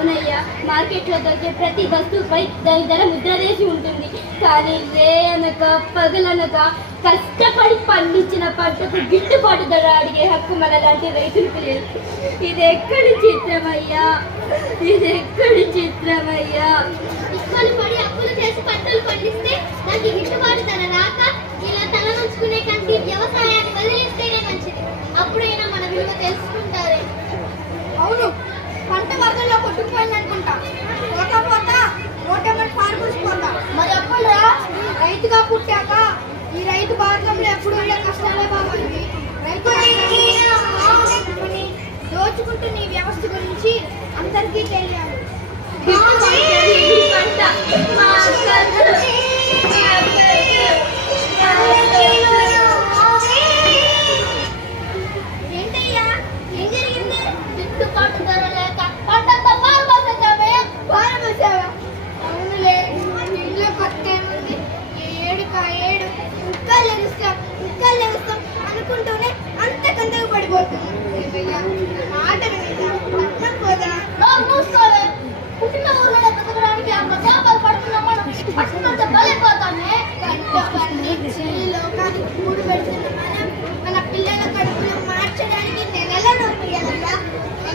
అవునయ్యా, మార్కెట్లో దొరికే ప్రతి వస్తువుపై దాని ధర ముద్ర వేసి ఉంటుంది. కానీ రే అనక పగలనక కష్టపడి పండించిన పంటకు గిట్టుబాటు ధర అడిగే హక్కు మన లాంటి రైతులకు లేదు. ఇది ఎక్కడి చిత్రమయ్యా, ఇది ఎక్కడి చిత్రమయ్యా. ఇక్కలు పడి అప్పులు చేసి పంటలు పండిస్తే దానికి గిట్టుబాటు ధర రాక ఇలా తల వంచుకునే కంటే వ్యవసాయాన్ని వదిలిస్తేనే మంచిది. అప్పుడైనా మన విలువ తెలుసుకుంటారే. అవును, పంట వరదల్లో కొట్టుకుపోయింది అనుకుంటా. పోతా ఓటమికి పారిపోతా. మరి అప్పుడు రైతుగా పుట్టాక ఈ రైతు భారతంలో ఎప్పుడు ఉండే కష్టాలే బాగుంది. రైతు దోచుకుంటూ నీ వ్యవస్థ గురించి అందరికీ తెలియాలి. ఏంటయ్యా, ఏం జరిగింది? గిట్టుబాటు ధర లేక పంటంతా పారబోసావే. పారబోసావా? అవునులే, ఇంట్లో కొత్త ఏముంది, ఏడు ముక్కలు లెగుస్తాం అనుకుంటూనే అంతకంతకు పడిపోతుంది. మాటలు పట్నం పోదా? మూసుకోవే. పుట్టిన ఊళ్ళో బతకడానికి అమ్మ చేపలు పడుతున్నాం. మనం పట్టుకుంటే బలైపోతామే. పంట పండించి లోకానికి కూడు పెడుతున్న మనం మన పిల్లల కడుపులో మార్చడానికి నెలల నొప్పియాలయ్యా,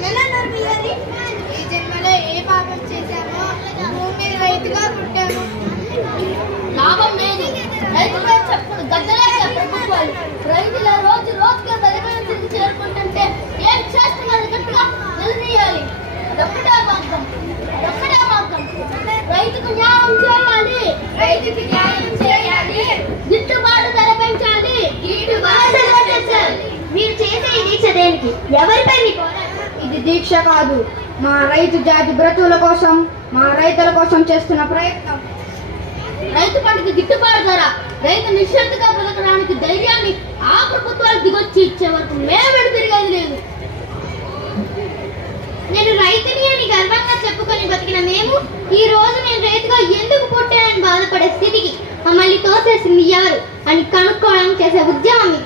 నెలల నొప్పియాలి. ఈ జన్మలో ఏ పాపం చేశామో భూమి రైతుగా పుట్టాము. లాభం లేదు. రైతులే చెప్పుడు గద్దలే ప్రభుత్వాలు. రైతుల రోజు రోజుగా బలమైన చేరుకుంటుంటే ఏం చేస్తున్నారు గట్టిగా నిలదీయాలి. ఒక్కటే మార్గం. రైతుకు న్యాయం చేయాలి. గిట్టుబాటు ధర పెంచాలి. మీరు చేసే ఈ దీక్ష దేనికి? ఎవరిపై మీ పోరాటం? ఇది దీక్ష కాదు, మా రైతు జాతి బ్రతుకుల కోసం, మా రైతుల కోసం చేస్తున్న ప్రయత్నం. రైతు పంటకు గిట్టుబాటు ధర, రైతు నిశ్శబ్దంగా బ్రతకడానికి ధైర్యాన్ని ఆ ప్రభుత్వాలు దిగొచ్చి ఇచ్చే వరకు మేము తిరిగేది లేదు. నేను రైతుని అని గర్వంగా చెప్పుకొని బతికిన మేము ఈ రోజు నేను రైతుగా ఎందుకు పుట్టానని బాధపడే స్థితికి మమ్మల్ని తోసేసింది ఎవరు అని కనుక్కోవడానికి చేసే ఉద్యమం ఇది.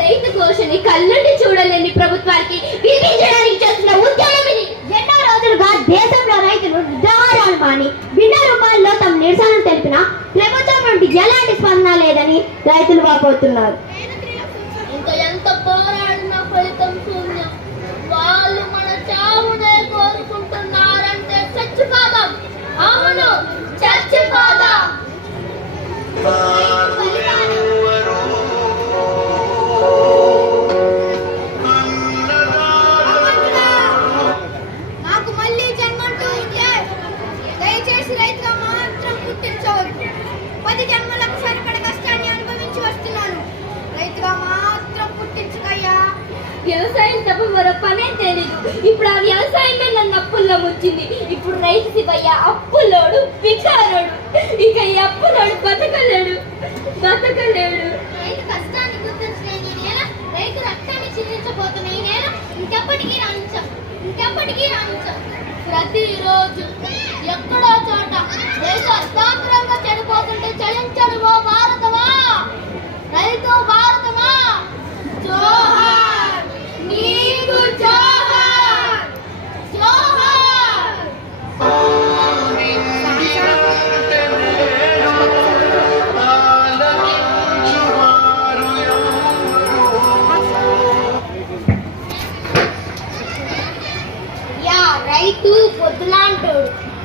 రైతు ఘోషని కళ్ళుండి చూడలేని ప్రభుత్వానికి విధించడానికి చేస్తున్న ఉద్యమం ఇది. ఎన్నో రోజులుగా దేశంలో రైతులు ఉద్యమాలు మాని భిన్న రూపాల్లో తమ నిరసన తెలిపిన ప్రభుత్వం నుండి ఎలాంటి స్పందన లేదని రైతులు వాపోతున్నారు. ఇంకా ఎంత పోరాడినా ఫలితం శూన్యం. వాళ్ళు మన చావునే కోరుకుంటున్నారంటే చచ్చిపోదాం. అవును, చచ్చిపోదాం. నాకు మళ్ళీ జన్మంటూ ఉంటే దయచేసి రైతుగా మాత్రం పుట్టించవద్దు. 10 జన్మలకు సరిపడ కష్టాన్ని అనుభవించి వస్తున్నాను. రైతుగా మాత్రం పుట్టించుకయ్యా. వ్యవసాయం తప్ప మరో పనే తెలీదు. ఇప్పుడు ఆ వ్యవసాయమే నన్ను అప్పుల్లో ముంచింది. ఇప్పుడు రైతు శివయ్య అప్పులోడు, వికారోడు. ఇక ఈ అప్పులోడు బతకలేడు. రైతు కష్టాన్ని గుర్తించలేని నేల, రైతు రక్తాన్ని చిందించబోతున్న ఈ నేల ఇంకెప్పటికీ రాణించం. ప్రతిరోజు ఎక్కడో చోట దేశ అర్థాంతరంగా చెడిపోతుంటే చలించడు ఓ భారతమా, రైతు భారతమా. జోహార్ నీకు, జోహార్ జోహార్. రైతు పొద్దులాంటోడు,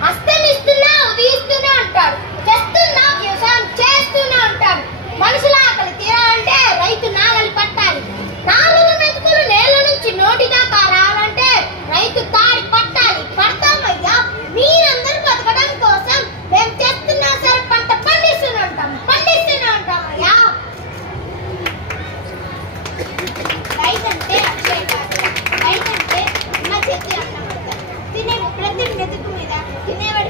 అస్తమిస్తున్నా ఉదయిస్తున్నా అంటాడు, చేస్తున్నా వ్యవసాయం చేస్తున్నా అంటాడు. మనుషుల ఆకలి తీరాలంటే రైతు నాగలి పట్టాలి. నాలుగు మెతుకులు నేల నుంచి నోటి దాకా రావాలంటే రైతు తాడి పట్టాలి. పడతామయ్యా. మీరందరూ బతకడం కోసం మేము చేస్తున్నా సరే పంట పండిస్తూనే ఉంటామయ్యా. రైతంటే అక్షయ కాదు. రైతంటే ఉన్న చేతి అన్నం. తినే ప్రతి మెతుకు మీద తినేవాడు